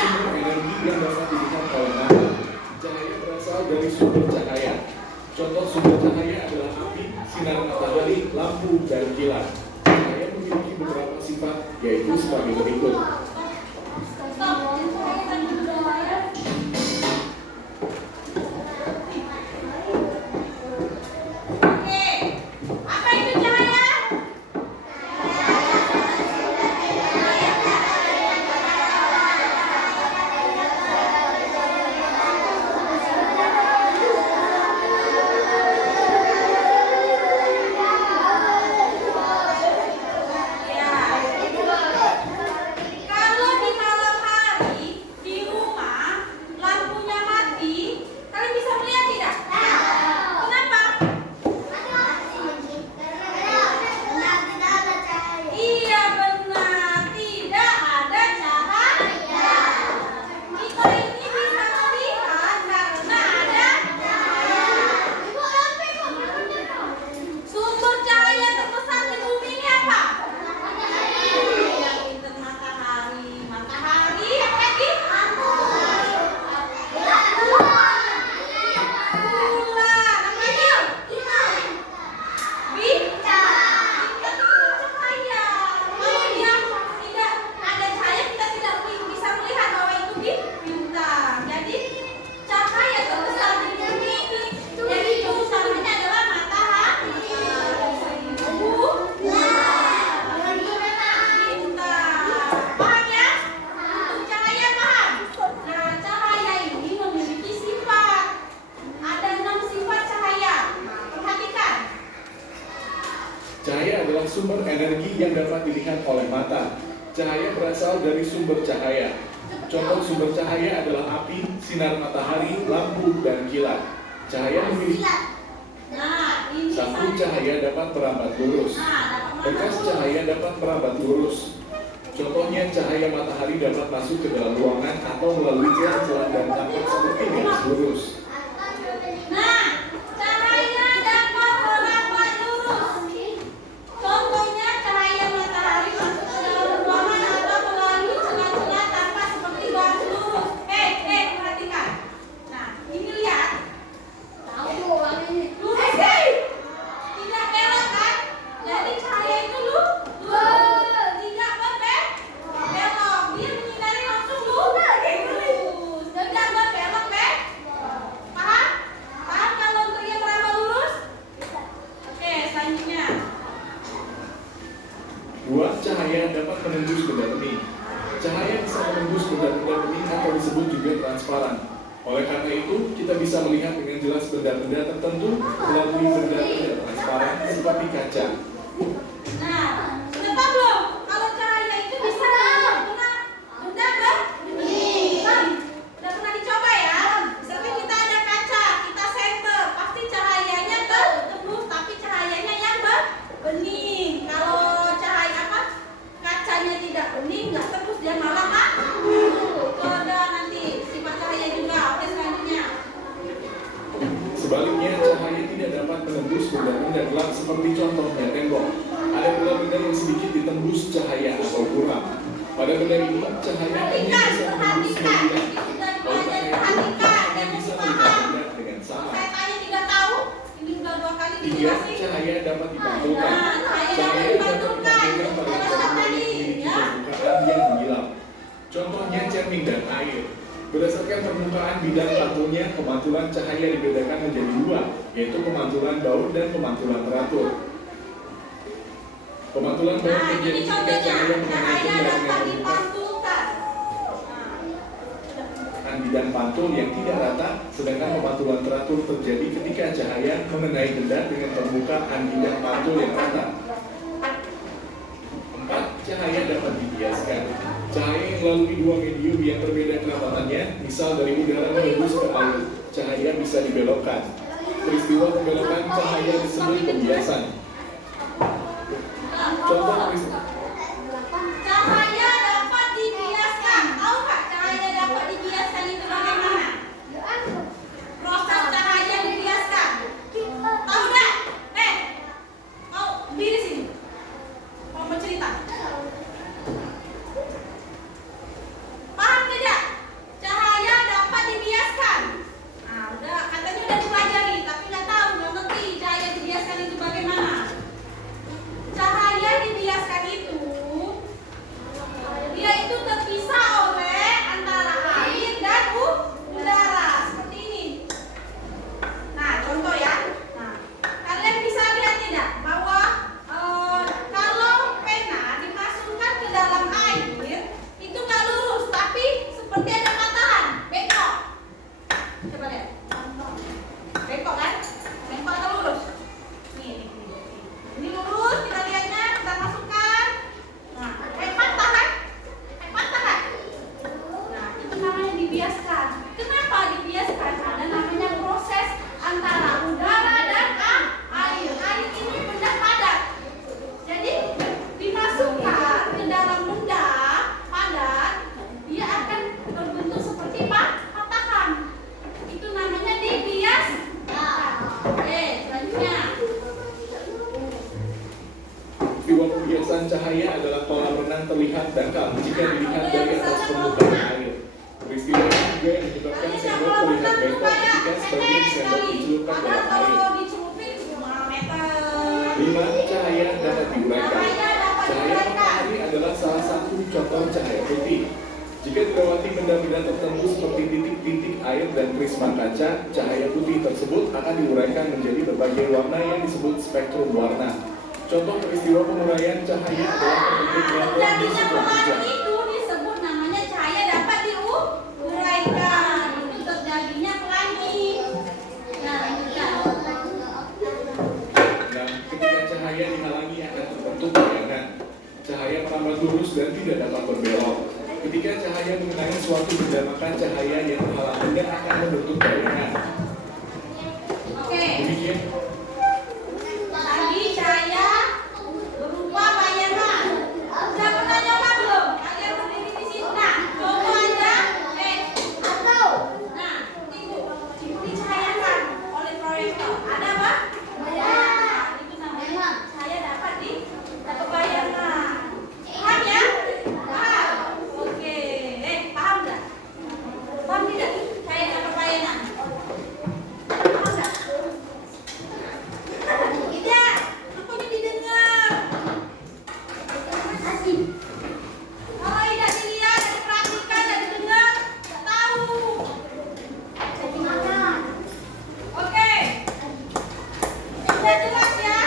sumber energi yang dapat dilihat oleh mata. Cahaya berasal dari sumber cahaya. Contoh sumber cahaya adalah api, sinar matahari, lampu, dan kilat. Cahaya memiliki beberapa sifat, yaitu sebagai berikut. Cahaya adalah sumber energi yang dapat dilihat oleh mata. Cahaya berasal dari sumber cahaya. Contoh sumber cahaya adalah api, sinar matahari, lampu, dan kilat. Cahaya memiliki satu cahaya dapat merambat lurus. Bekas cahaya dapat merambat lurus. Contohnya cahaya matahari dapat masuk ke dalam ruangan atau melalui celah-celah dan tampak seperti garis lurus. Dua, cahaya dapat menembus benda bening. Cahaya bisa menembus benda-benda bening atau disebut juga transparan. Oleh karena itu, kita bisa melihat dengan jelas benda-benda tertentu melalui benda-benda transparan seperti kaca. Sebaliknya, cahaya tidak dapat menembus benda-benda gelap seperti contohnya tembok. Ada benda-benda yang sedikit ditembus cahaya atau kurang. Pada benda ini, cahaya hanya bisa menembus media. Oleh karena itu, cahaya bisa melihat benda dengan sama. Tiga, cahaya dapat dipantulkan. Cahaya dapat dipantulkan pada benda yang memiliki permukaan yang menggilap. Contohnya cermin dan air. Berdasarkan permukaan bidang pantulnya, pemantulan cahaya dibedakan menjadi dua, yaitu pemantulan baut dan pemantulan teratur. Pemantulan baut terjadi ketika cahaya mengenai benda dengan permukaan bidang pantul yang tidak rata, sedangkan pemantulan teratur terjadi ketika cahaya mengenai benda dengan permukaan bidang pantul yang rata. 4. Cahaya dapat dibiaskan. Cahaya yang melalui dua medium yang berbeda kerapatannya, misal dari udara menembus ke air, cahaya bisa dibelokkan. Peristiwa pembelokan cahaya disebut pembiasan. Contoh peristiwa. Cahaya dapat dibiaskan. Tahu nggak cahaya dapat dibiaskan itu bagaimana? Proses cahaya dibiaskan. Tahu nggak? Mau berdiri sini. Mau bercerita. Paham tidak? namanya dibiaskan. Kenapa dibiaskan? Ada namanya proses antara udara dan air. Air ini benda padat. Jadi dimasukkan ke dalam benda padat, dia akan terbentuk seperti patahan. Itu namanya dibiaskan. Oke, selanjutnya. Peristiwa pembiasaan cahaya adalah kolam renang terlihat dangkal jika dilihat dari atas permukaan air. Peristiwa ini juga yang menyebabkan sendok terlihat bengkok jika sebagian sendok dicelupkan dalam air. 5. Cahaya dapat diuraikan. Cahaya matahari adalah salah satu contoh cahaya putih. Jika dilewati benda-benda tertentu seperti titik-titik air dan prisma kaca, cahaya putih tersebut akan diuraikan menjadi berbagai warna yang disebut spektrum warna. Contoh peristiwa penguraian cahaya adalah terbentuknya pelangi sebuah hujan. Itu disebut namanya cahaya dapat diuraikan. Itu terjadinya pelangi. Nah, lanjutkan. Dan ketika cahaya dihalangi akan terbentuk bayangan. Cahaya merambat lurus dan tidak dapat berbelok. Ketika cahaya mengenai suatu benda, maka cahaya yang terhalang benda akan membentuk bayangan. Oke. Demikian. Tadi cahaya berupa bayangan. Sudah pernah nyoba belum? Kalian berdiri di sini. Nah, coba aja. Nah, itu dicahayakan oleh proyektor. Ada apa? Bayangan. Itu namanya cahaya dapat bayangan. Paham ya? Paham? Oke. Paham nggak? Paham tidak? Cahaya dapat bayangan. Paham nggak? Tidak, makanya didengar. Kalau tidak dilihat, tidak diperhatikan, tidak didengar, tidak tahu. Oke, sudah jelas ya?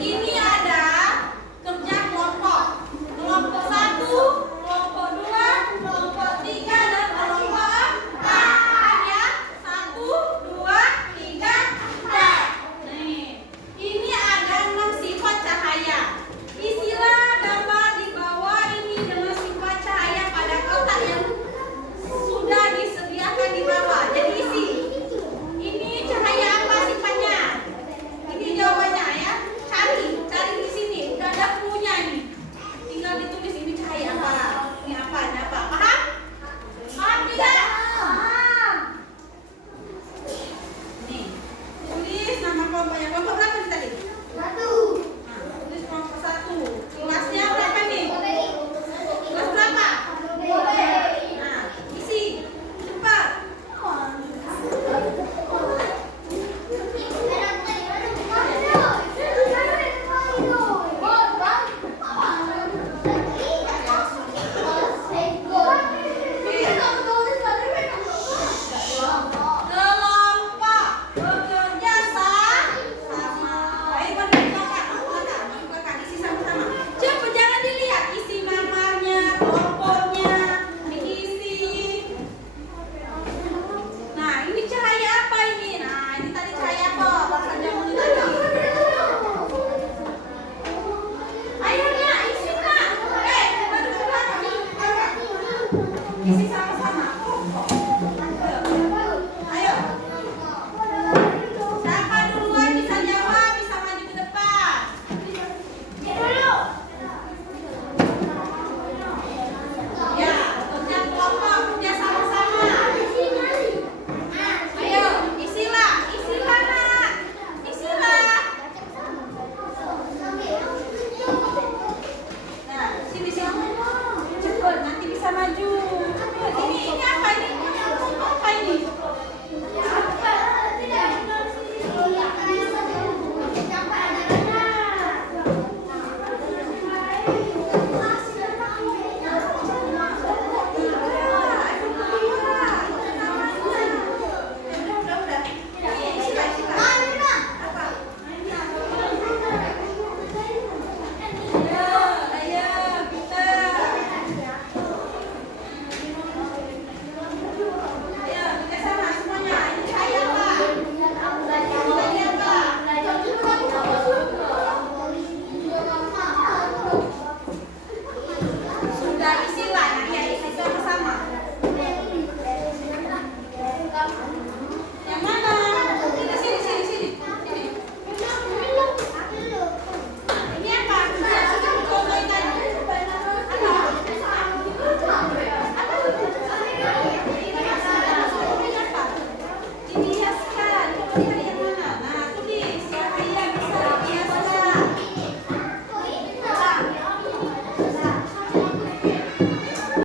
Ini ada kerja kelompok. Kelompok 1, kelompok 2, kelompok 3, dan kelompok 4. Ya, 1, 2, 3, 4. Nih, ini ada 6 sifat cahaya. Isilah gambar di bawah ini dengan sifat cahaya pada kotak yang sudah disediakan di bawah. Jadi isi. Ini cahaya apa sifatnya? Ini jawabannya ya. Cari di sini. Udah ada cluenya ini. Tinggal ditulis ini cahaya apa. Ini apa? Ada apa? Paham? Paham tidak? Paham. Nih, tulis nama kelompoknya. Kelompok berapa nih tadi? 1. Nah, tulis kelompok 1. Kelasnya berapa nih? Kelas berapa? Nah, isi. Cepat. Kelompok bekerja sama. Ayo belakang. Isi sama-sama. Coba jangan dilihat isi namanya, kelompoknya, diisi. Nah, ini cahaya apa ini? Nah, ini tadi cahaya apa? Bahasa Jawa ini tadi. Akhirnya isi nak. Baru belakang. Isi sama-sama. Ayo. Siapa duluan bisa jawab, bisa maju ke depan. Ya, kerja kelompok, kerja sama-sama. Ayo, isilah nak. Isilah. Nah, sini. Cepat, nanti bisa maju. Ini apa ini? Apa ini?